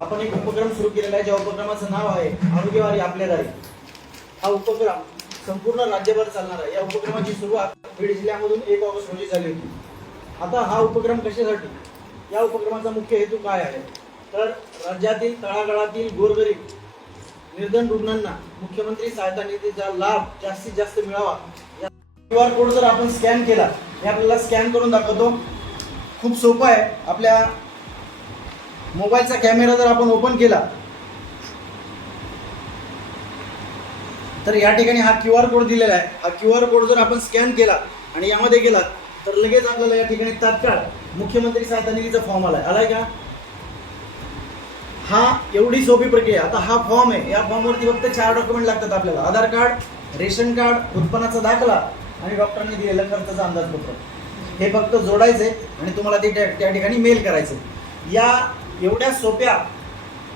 आपण एक उपक्रम सुरू केलेला आहे ज्या उपक्रमाचं नाव आहे आरोग्यवारी आपल्या दारी हा उपक्रम संपूर्ण राज्यभर चालणार आहे. या उपक्रमाची सुरुवात बीड जिल्ह्यामधून एक ऑगस्ट रोजी झाली होती. आता हा उपक्रम कशासाठी? या उपक्रमाचा मुख्य हेतू काय आहे? तर राज्यातील तळागाळातील गोरगरीब निर्धन रुग्णांना मुख्यमंत्री सहायता निधीचा लाभ जास्तीत जास्त मिळावा. या क्यू आर कोड जर आपण स्कॅन केला हे आपल्याला स्कॅन करून दाखवतो. खूप सोपं आहे. आपल्या मोबाईलचा कॅमेरा जर आपण ओपन केला तर या ठिकाणी हा क्यू आर कोड दिलेला आहे. हा क्यू आर कोड जर आपण स्कॅन केला आणि यामध्ये गेला तर लगेच आपल्याला या ठिकाणी तात्काळ मुख्यमंत्री सहायता निधीचा फॉर्म आलाय. आलाय का? हा एवढी सोपी प्रक्रिया आता हा फॉर्म आहे. या फॉर्मवरती फक्त चार डॉक्युमेंट लागतात आपल्याला. आधार कार्ड रेशन कार्ड उत्पन्नाचा दाखला आणि डॉक्टरांनी दिलेलं खर्चाचं अंदाजपत्र हे फक्त जोडायचे आणि तुम्हाला ते त्या त्या ठिकाणी मेल करायचं या एवढ्या सोप्या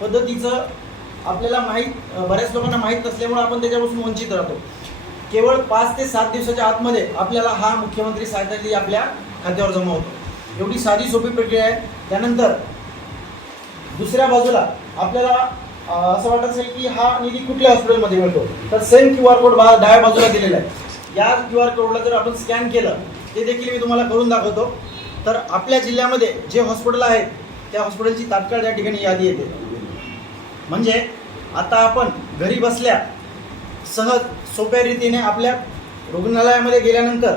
पद्धतीचं आपल्याला माहीत बऱ्याच लोकांना माहीत नसल्यामुळे आपण त्याच्यापासून वंचित राहतो. केवळ पाच ते सात दिवसाच्या आतमध्ये आपल्याला हा मुख्यमंत्री सहायता निधी आपल्या खात्यावर जमा होतो. एवढी साधी सोपी प्रक्रिया आहे. त्यानंतर दुसऱ्या बाजूला आपल्याला असं वाटत असेल की हा निधी कुठल्या हॉस्पिटलमध्ये मिळतो? तर सेम क्यू आर कोड बा डाव्या बाजूला दिलेला आहे. या क्यू आर कोडला जर आपण स्कॅन केलं ते देखील मी तुम्हाला करून दाखवतो. तर आपल्या जिल्ह्यामध्ये जे हॉस्पिटल आहेत त्या हॉस्पिटलची तात्काळ त्या ठिकाणी यादी येते. म्हणजे आता आपण घरी बसल्या सहज सोप्या रीतीने आपल्या रुग्णालयामध्ये गेल्यानंतर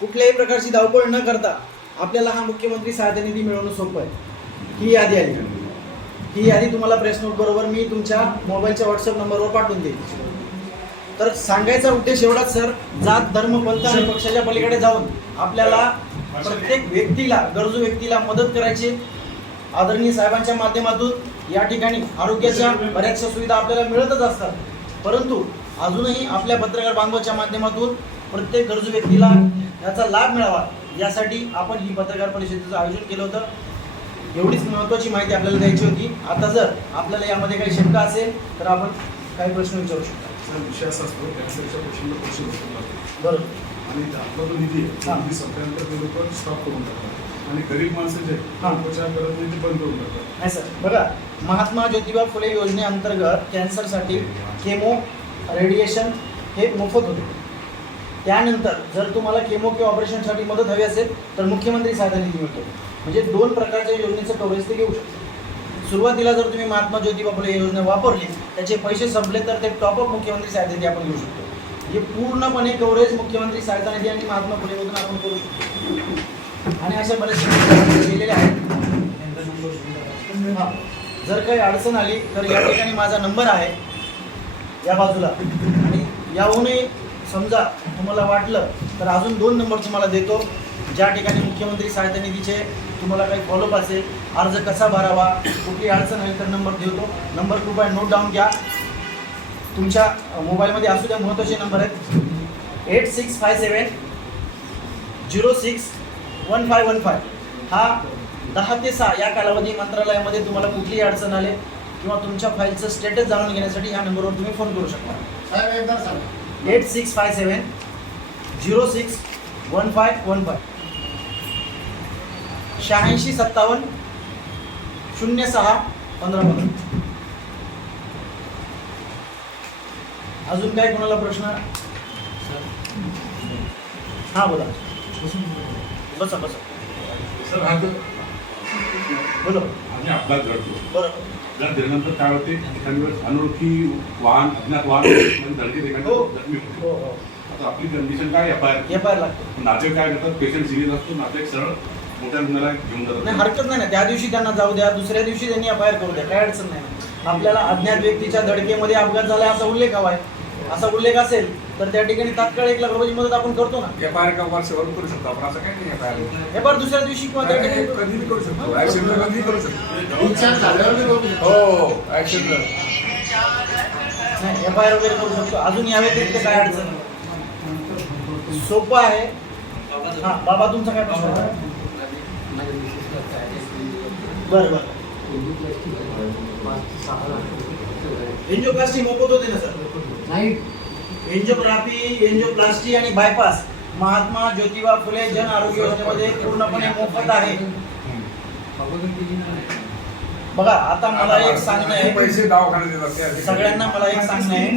कुठल्याही प्रकारची धावपळ न करता आपल्याला हा मुख्यमंत्री सहायता निधी मिळवणं सोपं आहे. ही यादी आली. ही यादी तुम्हाला प्रेस नोट बरोबर मी तुमच्या मोबाईलच्या व्हॉट्सअप नंबरवर पाठवून देईल तर सांगायचा उद्देश एवढाच सर जात धर्म पंथ आणि पक्षाच्या पलीकडे जाऊन आपल्याला प्रत्येक व्यक्तीला गरजू व्यक्तीला मदत करायची. आदरणीय साहेबांच्या माध्यमातून या ठिकाणी आरोग्याच्या बऱ्याचशा सुविधा आपल्याला मिळतच असतात. परंतु अजूनही आपल्या पत्रकार बांधवाच्या माध्यमातून प्रत्येक गरजू व्यक्तीला याचा लाभ मिळावा यासाठी आपण ही पत्रकार परिषदेचं आयोजन केलं होतं. एवढीच महत्त्वाची माहिती आपल्याला द्यायची होती. आता जर आपल्याला यामध्ये काही शंका असेल तर आपण काही प्रश्न विचारू शकता. सर विषय असा असतो कॅन्सरच्या पेशंटला पैसे भरपूर लागतात बरोबर. आणि आपला जो निधी आहे. हा. निधी संपल्यानंतर ते लोक स्टॉप करून टाकतात आणि गरीब माणसं जे हा. उपचार करत नाही ते बंद करून टाकतात नाही सर बघा महात्मा ज्योतिबा फुले योजनेअंतर्गत कॅन्सरसाठी केमो रेडिएशन हे मोफत होते. त्यानंतर जर तुम्हाला केमो किंवा ऑपरेशनसाठी मदत हवी असेल तर मुख्यमंत्री सहायता निधी मिळतो. म्हणजे दोन प्रकारच्या योजनेचं कव्हरेज ते घेऊ शकतो सुरुवातीला जर तुम्ही महात्मा ज्योतिबा फुले योजना वापरली त्याचे पैसे संपले तर ते टॉपअप मुख्यमंत्री सहायता निधी आपण घेऊ शकतो. हे पूर्णपणे कव्हरेज मुख्यमंत्री सहायता निधी आणि महात्मा फुले योजना आपण करू शकतो. आणि अशा बऱ्याचशा केलेल्या आहेत. जर काही अडचण आली तर या ठिकाणी माझा नंबर आहे. या बाजूला. आणि याहूनही समजा तुम्हाला वाटलं तर अजून दोन नंबर तुम्हाला देतो. ज्या ठिकाणी मुख्यमंत्री सहायता निधीचे तुम्हाला काही फॉलोअप असेल अर्ज कसा भरावा कुठली अडचण आली तर नंबर देतो. नंबर कृपया नोट डाऊन घ्या. तुमच्या मोबाईलमध्ये असू द्या महत्त्वाचे नंबर आहेत. Eight six five seven zero six one five one five हा दहा ते सहा या कालावधी मंत्रालयामध्ये तुम्हाला कुठलीही अडचण आले किंवा तुमच्या फाईलचं स्टेटस जाणून घेण्यासाठी ह्या नंबरवर तुम्ही फोन करू शकता. साहेब एकदा सांगा. Eight six five seven zero six one five one five शहाऐंशी सत्तावन्न शून्य सहा पंधरा पंधरा अजून काय कोणाला प्रश्न? हा बोला. बसा बसा. सर हा जर बोलो. आम्ही अपघात घडतो बरोबर अपघात झाल्यानंतर काय होते एखादी वेळेस अनोळखी वाहन अज्ञात वाहन म्हणजे धडके हो. जखमी होते. हो हो. आता आपली कंडिशन काय एफ आय एफ आय लागतो. काय करतात? पेशंट सिरियस असतो नातेवाईक सरळ मोठ्या रुग्णाला घेऊन नाही हरकत नाही ना. त्या दिवशी त्यांना जाऊ द्या दुसऱ्या दिवशी त्यांनी एफ आय आर करू द्या. काय अडचण नाही. ना आपल्याला अज्ञात व्यक्तीच्या धडकेमध्ये अपघात झाला असा उल्लेख हवाय. असा उल्लेख असेल तर त्या ठिकाणी तात्काळ एक लाख रुपयाची मदत आपण करतो ना. एफ आय आर का वर्षभर करू शकतो आपण? असं काही नाही एफ आय आर हे पण दुसऱ्या दिवशी किंवा त्या ठिकाणी कधीही करू शकतो. ऍक्सिडेंट कधीही करू शकतो. विचार झाल्यावर शकतो. हो ऍक्सिडेंट नाही एफ आय आर वगैरे करू शकतो. अजून या व्यतिरिक्त काय अडचण? नाही. सोपं आहे. हा बाबा तुमचा काय प्रश्न? आहे? बरं बरं. एन्जिओप्लास्टी मोफत होते ना सर? नाही. एन्जिओग्राफी एन्जिओप्लास्टी आणि बायपास. महात्मा ज्योतिबा फुले जन आरोग्य योजनेमध्ये पूर्णपणे मोफत आहे. बघा आता मला एक सांगणं आहे. पैसे दवाखान्यात देतात त्या- सगळ्यांना मला एक सांगणं आहे.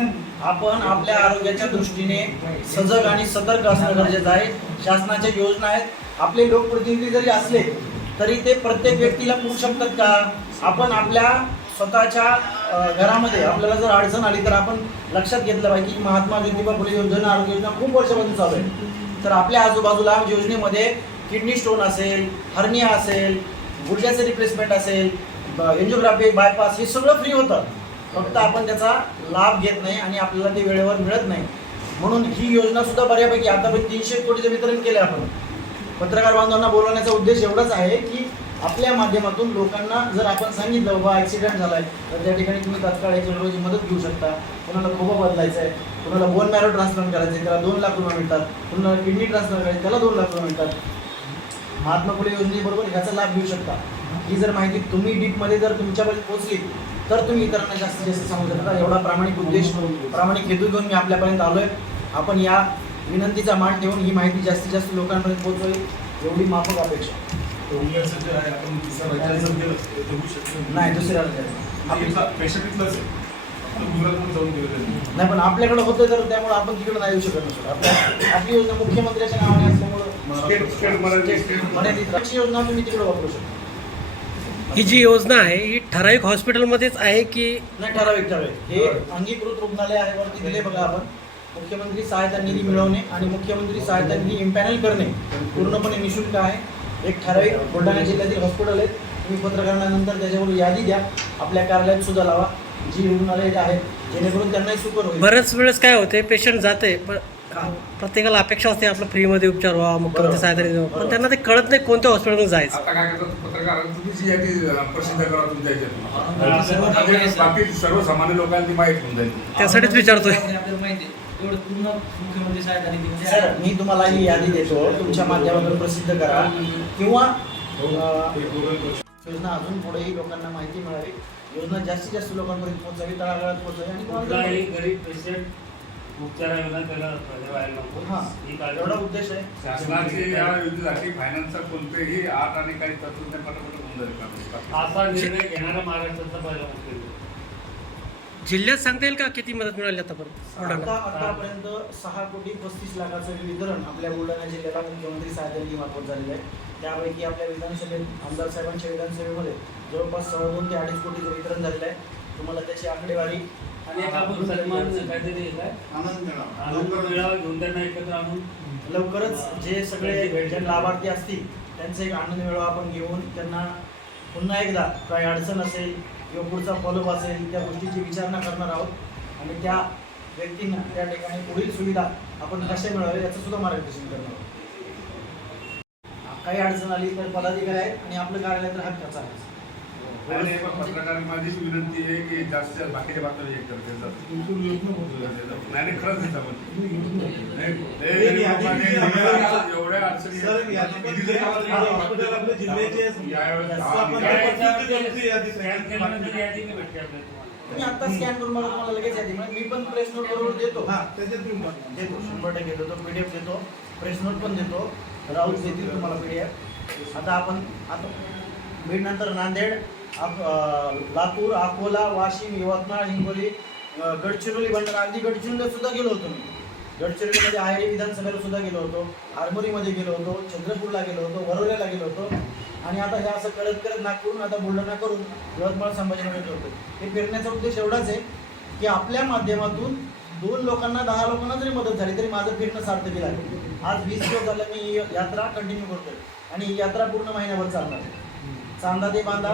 आपण आपल्या आरोग्याच्या दृष्टीने सजग आणि सतर्क असणं गरजेचं आहे. शासनाच्या योजना आहेत. आपले लोकप्रतिनिधी जरी असले तरी ते प्रत्येक व्यक्तीला पुरू शकतात का? आपण आपल्या स्वतःच्या घरामध्ये आपल्याला जर अडचण आली तर आपण लक्षात घेतलं पाहिजे की महात्मा ज्योतिबा फुले योजना आरोग्य योजना खूप वर्षापासून चालू आहे. तर आपल्या आजूबाजूला योजनेमध्ये किडनी स्टोन असेल हर्निया असेल गुडघ्याचे रिप्लेसमेंट असेल एन्जिओग्राफी बायपास हे सगळं फ्री होतं. फक्त आपण त्याचा लाभ घेत नाही आणि आपल्याला ते वेळेवर मिळत नाही. म्हणून ही योजना सुद्धा बऱ्यापैकी आतापर्यंत तीनशे कोटीचं वितरण केलं आपण. पत्रकार बांधवांना बोलवण्याचा उद्देश एवढाच आहे की आपल्या माध्यमातून लोकांना जर आपण सांगितलं बाबा ॲक्सिडेंट आहे तर त्या ठिकाणी तुम्ही तात्काळ एक मदत घेऊ शकता. कोणाला खोबा बदलायचा आहे कोणाला बोन मॅरो ट्रान्सप्लांट करायचं आहे त्याला दोन लाख रुपये मिळतात. कोणाला किडनी ट्रान्सप्लांट करायचं त्याला दोन लाख रुपये मिळतात. महात्मा फुले योजनेबरोबर ह्याचा लाभ घेऊ शकता. ही जर माहिती तुम्ही डीपमध्ये जर तुमच्यापर्यंत पोहोचली तर तुम्ही इतरांना जास्तीत जास्त सांगू शकता. एवढा प्रामाणिक उद्देश प्रामाणिक हेतू घेऊन मी आपल्यापर्यंत आलो आहे आपण या विनंतीचा मान ठेवून ही माहिती जास्तीत जास्त लोकांपर्यंत पोहोचवेल एवढी माफक अपेक्षा. नाही दुसऱ्या नाही पण आपल्याकडे होतं तर त्यामुळे आपण तिकडे नाही येऊ शकत नसतो आपल्या आपली योजना मुख्यमंत्र्याच्या नावाने असल्यामुळं योजना तुम्ही तिकडे वापरू शकता. ही जी योजना आहे ही ठराविक हॉस्पिटलमध्येच आहे की नाही ठराविक ठराविक. हे अंगीकृत रुग्णालय आहे वरती दिले बघा आपण. मुख्यमंत्री सहायता निधी मिळवणे आणि मुख्यमंत्री सहायता निधी इम्पॅनल करणे पूर्णपणे निशुल्क आहे. एक ठराविक बुलढाणा जिल्ह्यातील हॉस्पिटल आहेत. तुम्ही पत्रकारांना नंतर त्याच्यावर यादी द्या. आपल्या कार्यालयात सुद्धा लावा. जी रुग्णालय आहेत जेणेकरून त्यांनाही सुकर होईल. बऱ्याच वेळेस काय होते पेशंट जाते पण प्रत्येकाला अपेक्षा असते आपलं फ्रीमध्ये उपचार व्हावा मुख्यमंत्री सहायता निधी. पण त्यांना ते कळत नाही कोणत्या हॉस्पिटलमध्ये जायचं. आता काय करतात पत्रकार तुम्ही जी यादी अं, प्रसिद्ध करा तुमच्या सर्व ह्याच्यातून ठाकरे बाकी सर्वसामान्य लोकांना ती माहीत होऊन जाईल. त्यासाठीच विचारतोय. आपल्याला माहिती आहे. एवढं पूर्ण मुख्यमंत्री सहायता निधीमध्ये सर. मी तुम्हाला ही यादी देतो. तुमच्या माध्यमातून प्रसिद्ध करा. किंवा दोघं वर्ष योजना अजून पुढेही लोकांना माहिती मिळावी. योजना जास्तीत जास्त लोकांपर्यंत पोहोचावी तळागाळात पोहोचावी आणि गरीब पेशंट त्याला फायदा व्हायला नको. हा ही काळजी एवढा उद्देश आहे? शासनाची या योजनेसाठी फायनान्सचा कोणतेही आठ आणि काही तंत्रज्ञान पटापट होऊन जाईल का? असा निर्णय घेणारा महाराष्ट्राचा पहिला मुख्यमंत्री. जिल्ह्यात सांगता येईल का? किती मदत मिळाली आतापर्यंत? आता बुलढाणा आतापर्यंत सहा कोटी पस्तीस लाखाचं वितरण आपल्या बुलढाणा जिल्ह्याला मुख्यमंत्री सहायता निधीमार्फत झालेलं आहे. त्यापैकी आपल्या विधानसभेत आमदार साहेबांच्या विधानसभेमध्ये जवळपास सव्वा दोन ते अडीच कोटीचं वितरण झालेलं आहे. तुम्हाला त्याची आकडेवारी आणि एक आपण सन्मान काहीतरी काय आनंद मिळावा. आनंद मेळावा घेऊन त्यांना एकत्र आणून लवकरच जे सगळे जे लाभार्थी असतील त्यांचा एक आनंद मेळावा आपण घेऊन त्यांना पुन्हा एकदा काही अडचण असेल किंवा पुढचा फॉलोअप असेल त्या गोष्टीची विचारणा करणार आहोत. आणि त्या व्यक्तींना त्या ठिकाणी पुढील सुविधा आपण कशा मिळाव्या याचं सुद्धा मार्गदर्शन करणार आहोत. काही अडचण आली तर पदाधिकारी आहेत आणि आपलं कार्यालय तर हक्काचं आहे आणि हे पण पत्रकार माझीच विनंती आहे की जास्तीत जास्त बाकीच्या बातम्या हे करते होती. नाही नाही, खरंच नाही. नाही, नाही? एवढ्या अडचणी जास्त हा, तुम्ही आता स्कॅन करून मला तुम्हाला लगेच यादी. मी पण प्रेस नोट बरोबर देतो हा त्याच्यात. देतो शंभर टक्के देतो पीडीएफ देतो प्रेस नोट पण देतो राहुल देतील तुम्हाला पीडीएफ आता आपण आता बीड नंतर नांदेड लातूर अकोला वाशिम यवतमाळ हिंगोली गडचिरोली भंडारा अगदी गडचिरोलीला सुद्धा गेलो होतो मी. गडचिरोलीमध्ये आहेरी विधानसभेला सुद्धा गेलो होतो. आरमोरीमध्ये गेलो होतो चंद्रपूरला गेलो होतो वरोल्याला गेलो होतो. आणि आता हे असं करत करत नागपूरून आता बुलढाणा करून यवतमाळ संभाजीनगर होतो. हे फिरण्याचा उद्देश एवढाच आहे की आपल्या माध्यमातून दोन लोकांना दहा लोकांना जरी मदत झाली तरी माझं फिरणं सार्थकी लागेल आज वीस दिवस झालं मी यात्रा कंटिन्यू करतोय. आणि ही यात्रा पूर्ण महिन्याभर चालणार चांदा ते बांधा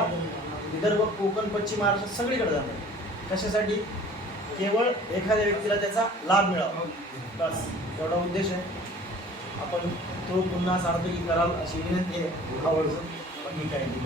विदर्भ कोकण पश्चिम महाराष्ट्र सगळीकडे जाणार कशासाठी? केवळ एखाद्या व्यक्तीला त्याचा लाभ मिळावा. बस एवढा उद्देश आहे. आपण तो पुन्हा सार्थकी कराल अशी विनंती आहे. आवडचं बाकी काही नाही